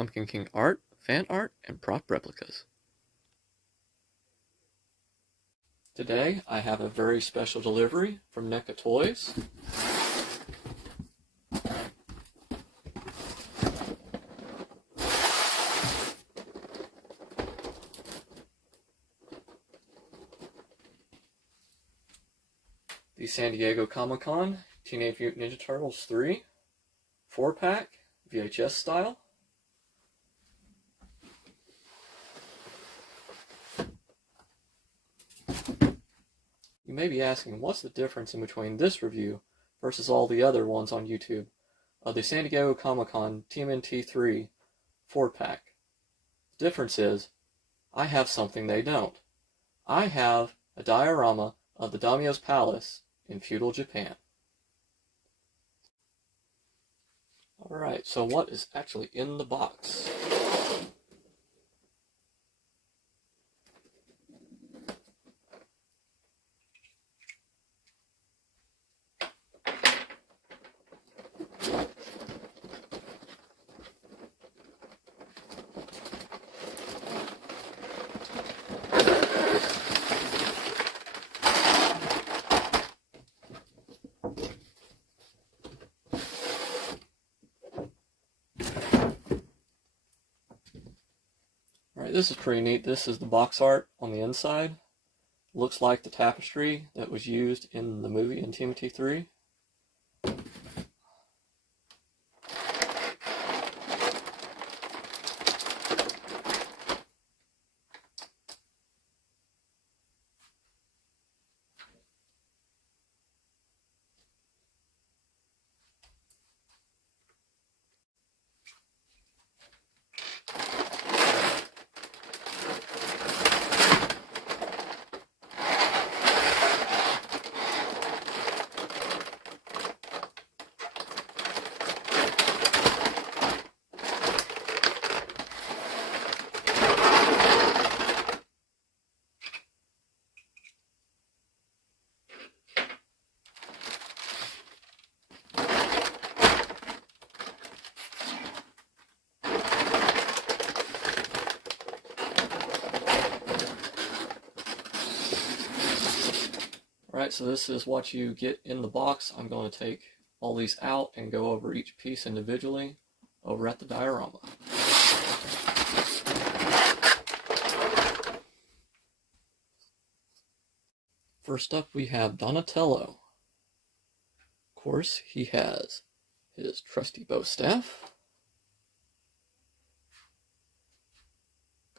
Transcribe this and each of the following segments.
Pumpkin King art, fan art, and prop replicas. Today I have a very special delivery from NECA Toys. The San Diego Comic-Con Teenage Mutant Ninja Turtles 3 4-pack VHS style. You may be asking, what's the difference in between this review versus all the other ones on YouTube of the San Diego Comic-Con TMNT 3 4-pack? The difference is, I have something they don't. I have a diorama of the Daimyo's Palace in feudal Japan. Alright, so what is actually in the box? Alright, this is pretty neat. This is the box art on the inside. Looks like the tapestry that was used in the movie in TMNT 3. Alright, so this is what you get in the box. I'm going to take all these out and go over each piece individually over at the diorama. First up we have Donatello. Of course, he has his trusty bow staff.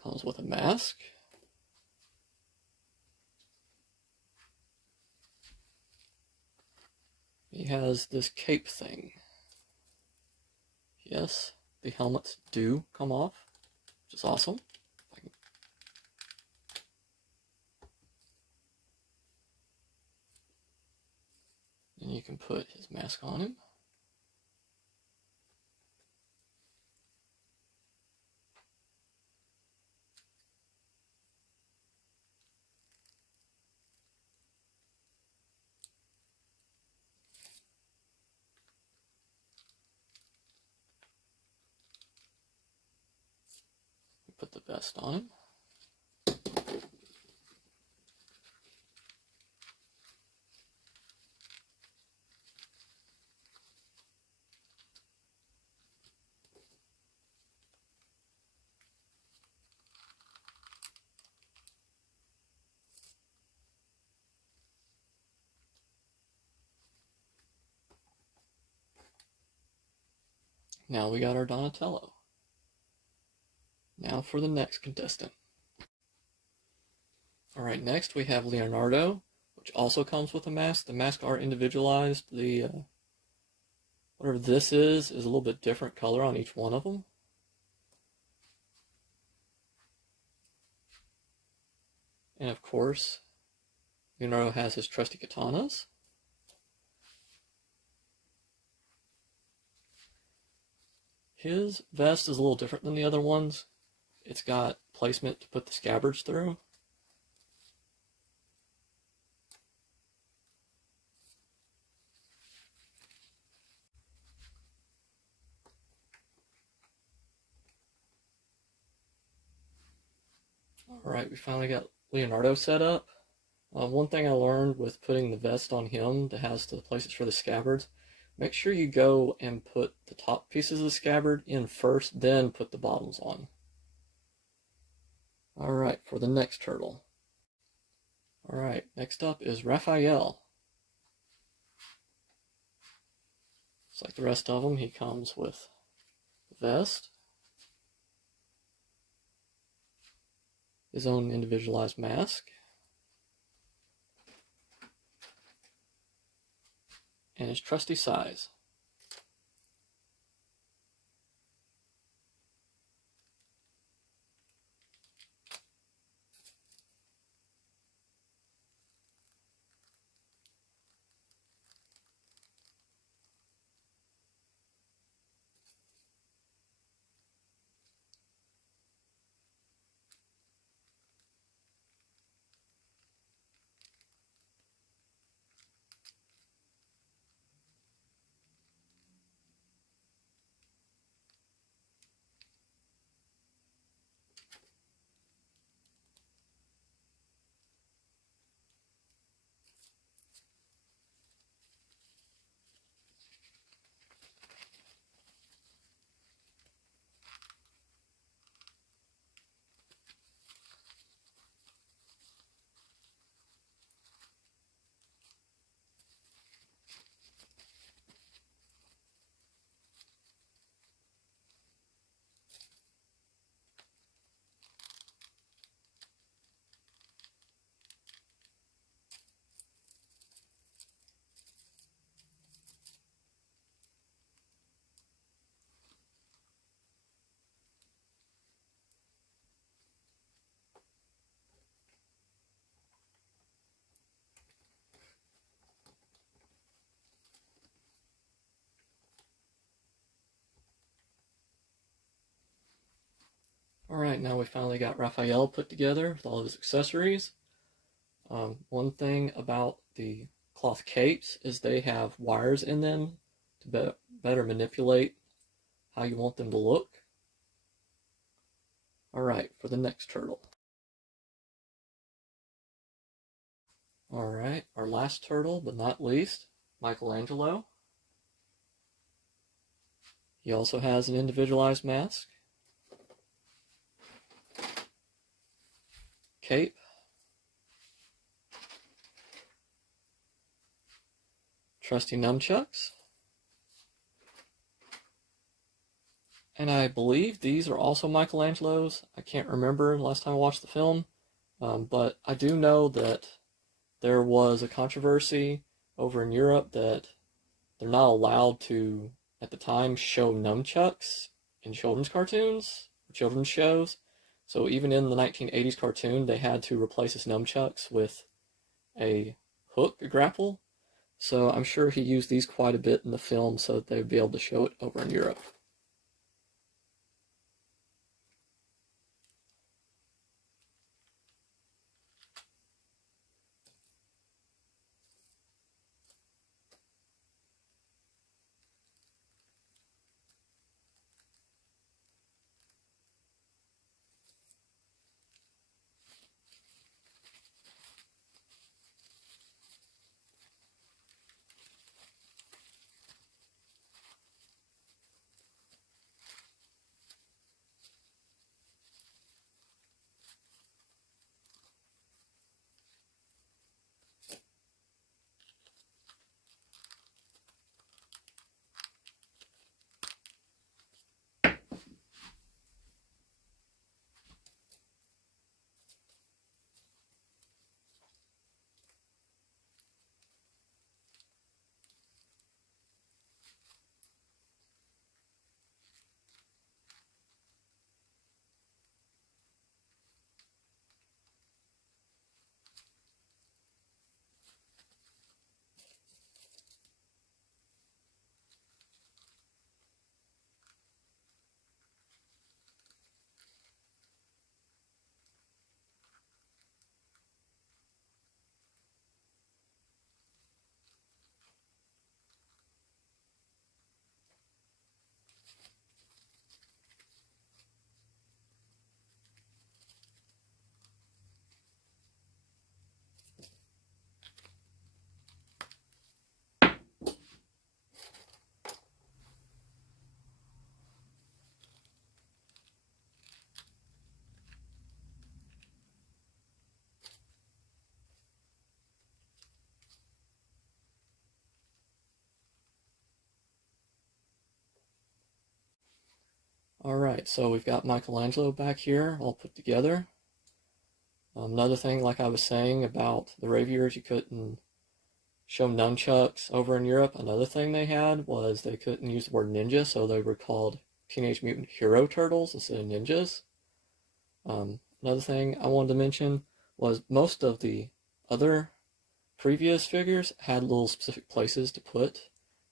Comes with a mask. He has this cape thing. Yes, the helmets do come off, which is awesome. And you can put his mask on him. Put the vest on him. Now we got our Donatello. Now for the next contestant. Alright, next we have Leonardo, which also comes with a mask. The masks are individualized. The whatever this is a little bit different color on each one of them. And of course, Leonardo has his trusty katanas. His vest is a little different than the other ones. It's got placement to put the scabbards through. Alright, we finally got Leonardo set up. One thing I learned with putting the vest on him that has the places for the scabbards, make sure you go and put the top pieces of the scabbard in first, then put the bottoms on. Alright, for the next turtle. Alright, next up is Raphael. Just like the rest of them, he comes with the vest, his own individualized mask, and his trusty size. Alright, now we finally got Raphael put together with all of his accessories. One thing about the cloth capes is they have wires in them to better manipulate how you want them to look. Alright, for the next turtle. Alright, our last turtle, but not least, Michelangelo. He also has an individualized mask, cape, trusty nunchucks, and I believe these are also Michelangelo's. I can't remember last time I watched the film, but I do know that there was a controversy over in Europe that they're not allowed to, at the time, show nunchucks in children's cartoons, or children's shows. So even in the 1980s cartoon, they had to replace his nunchucks with a hook, a grapple. So I'm sure he used these quite a bit in the film so that they would be able to show it over in Europe. Alright, so we've got Michelangelo back here all put together. Another thing, like I was saying about the Raviers, you couldn't show nunchucks over in Europe. Another thing they had was they couldn't use the word ninja, so they were called Teenage Mutant Hero Turtles instead of ninjas. Another thing I wanted to mention was most of the other previous figures had little specific places to put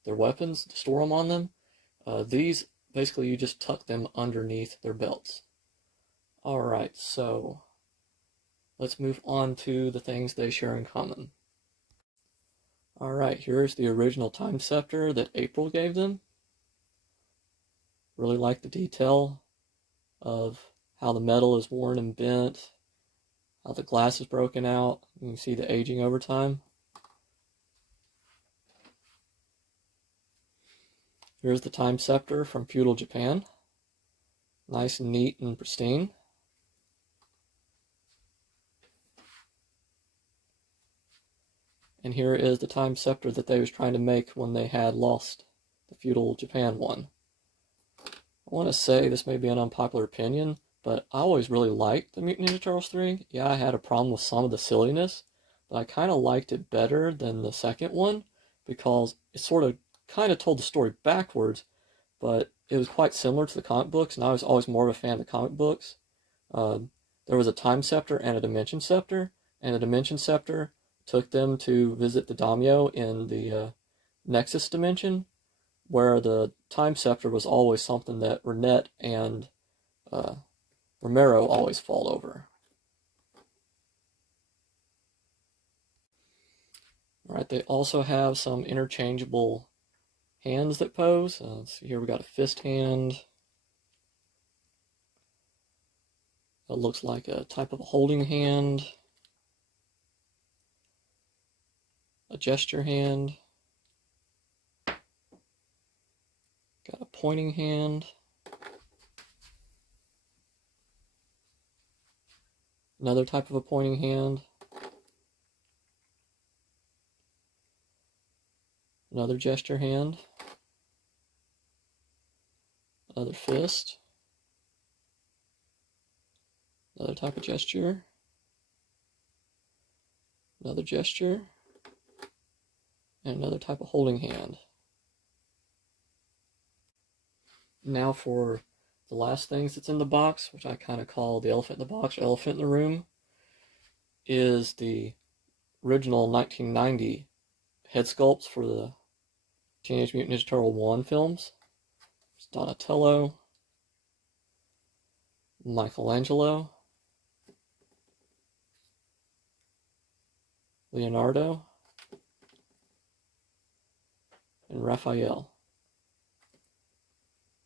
their weapons, to store them on them. These, basically, you just tuck them underneath their belts. Alright, so let's move on to the things they share in common. Alright, here's the original time scepter that April gave them. Really like the detail of how the metal is worn and bent, how the glass is broken out. You can see the aging over time. Here's the time scepter from feudal Japan. Nice and neat and pristine. And here is the time scepter that they was trying to make when they had lost the feudal Japan one. I want to say, this may be an unpopular opinion, but I always really liked the Mutant Ninja Turtles 3. Yeah, I had a problem with some of the silliness, but I kind of liked it better than the second one because it sort of kind of told the story backwards, but it was quite similar to the comic books, and I was always more of a fan of the comic books. There was a time scepter and a dimension scepter, and the dimension scepter took them to visit the daimyo in the Nexus dimension, where the time scepter was always something that Renette and Romero always fought over. Alright, they also have some interchangeable hands that pose. So here we got a fist hand. It looks like a type of a holding hand. A gesture hand. Got a pointing hand. Another type of a pointing hand. Another gesture hand. Another fist. Another type of gesture. Another gesture. And another type of holding hand. Now for the last things that's in the box, which I kind of call the elephant in the box, or elephant in the room, is the original 1990 head sculpts for the Teenage Mutant Ninja Turtle 1 films. It's Donatello, Michelangelo, Leonardo, and Raphael.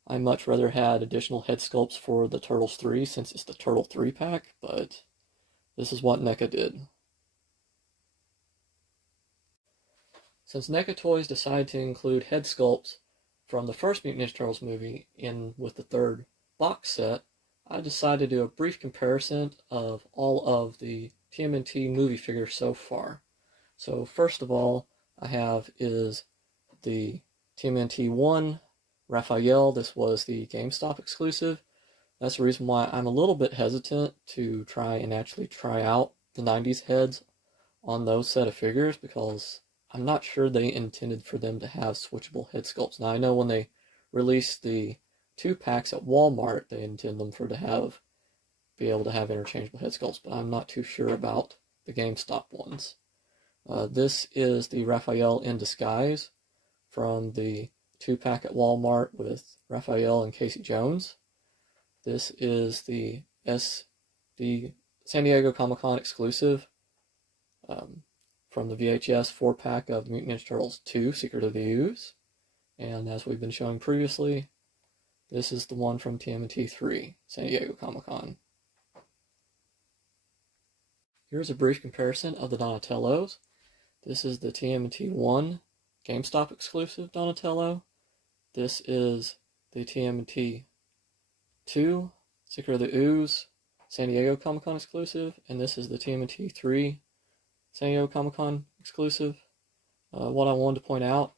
I much rather had additional head sculpts for the Turtles 3 since it's the Turtle 3 pack, but this is what NECA did. Since NECA Toys decided to include head sculpts from the first Mutant Ninja Turtles movie in with the third box set, I decided to do a brief comparison of all of the TMNT movie figures so far. So first of all, I have is the TMNT 1 Raphael. This was the GameStop exclusive. That's the reason why I'm a little bit hesitant to try and actually try out the 90s heads on those set of figures, because I'm not sure they intended for them to have switchable head sculpts. Now I know when they released the 2 packs at Walmart, they intend them be able to have interchangeable head sculpts, but I'm not too sure about the GameStop ones. This is the Raphael in disguise from the 2 pack at Walmart with Raphael and Casey Jones. This is the San Diego Comic-Con exclusive from the VHS 4 pack of the Mutant Ninja Turtles 2 Secret of the Ooze. And as we've been showing previously, this is the one from TMNT 3 San Diego Comic-Con. Here's a brief comparison of the Donatellos. This is the TMNT 1 GameStop exclusive Donatello. This is the TMNT 2 Secret of the Ooze San Diego Comic-Con exclusive, and this is the TMNT 3 San Diego Comic-Con exclusive. What I wanted to point out,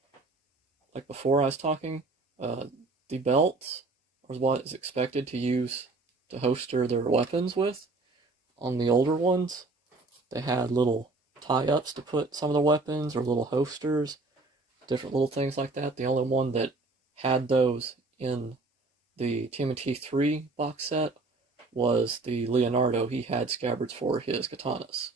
like before I was talking, the belts or what is expected to use to holster their weapons with. On the older ones, they had little tie-ups to put some of the weapons, or little holsters, different little things like that. The only one that had those in the TMNT 3 box set was the Leonardo. He had scabbards for his katanas.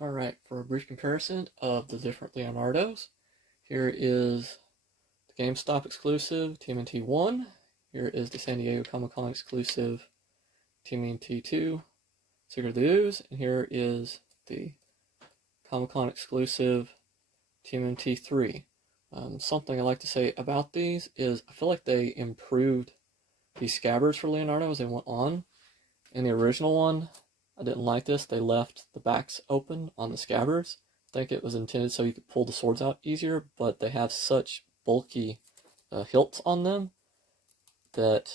Alright, for a brief comparison of the different Leonardos, here is the GameStop exclusive TMNT 1. Here is the San Diego Comic-Con exclusive TMNT 2 Secret of the Ooze. And here is the Comic-Con exclusive TMNT 3. Something I like to say about these is I feel like they improved these scabbards for Leonardo as they went on. In the original one, I didn't like this. They left the backs open on the scabbards. I think it was intended so you could pull the swords out easier, but they have such bulky hilts on them that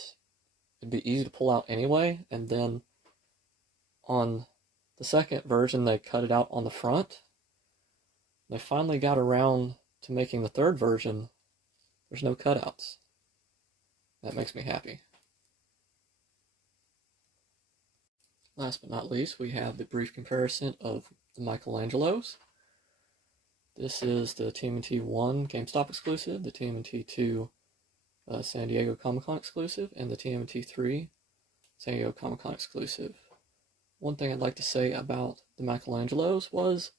it'd be easy to pull out anyway. And then on the second version, they cut it out on the front. They finally got around to making the third version. There's no cutouts. That makes me happy. Last but not least, we have the brief comparison of the Michelangelos. This is the TMNT 1 GameStop exclusive, the TMNT 2 San Diego Comic-Con exclusive, and the TMNT 3 San Diego Comic-Con exclusive. One thing I'd like to say about the Michelangelos was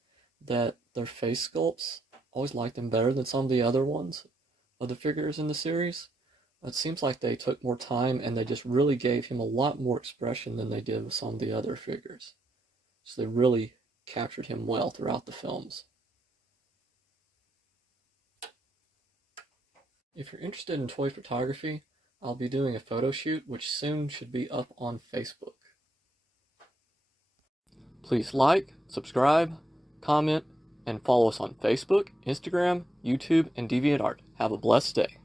that their face sculpts, I always liked them better than some of the other ones of the figures in the series. It seems like they took more time and they just really gave him a lot more expression than they did with some of the other figures. So they really captured him well throughout the films. If you're interested in toy photography, I'll be doing a photo shoot which soon should be up on Facebook. Please like, subscribe, comment, and follow us on Facebook, Instagram, YouTube, and DeviantArt. Have a blessed day.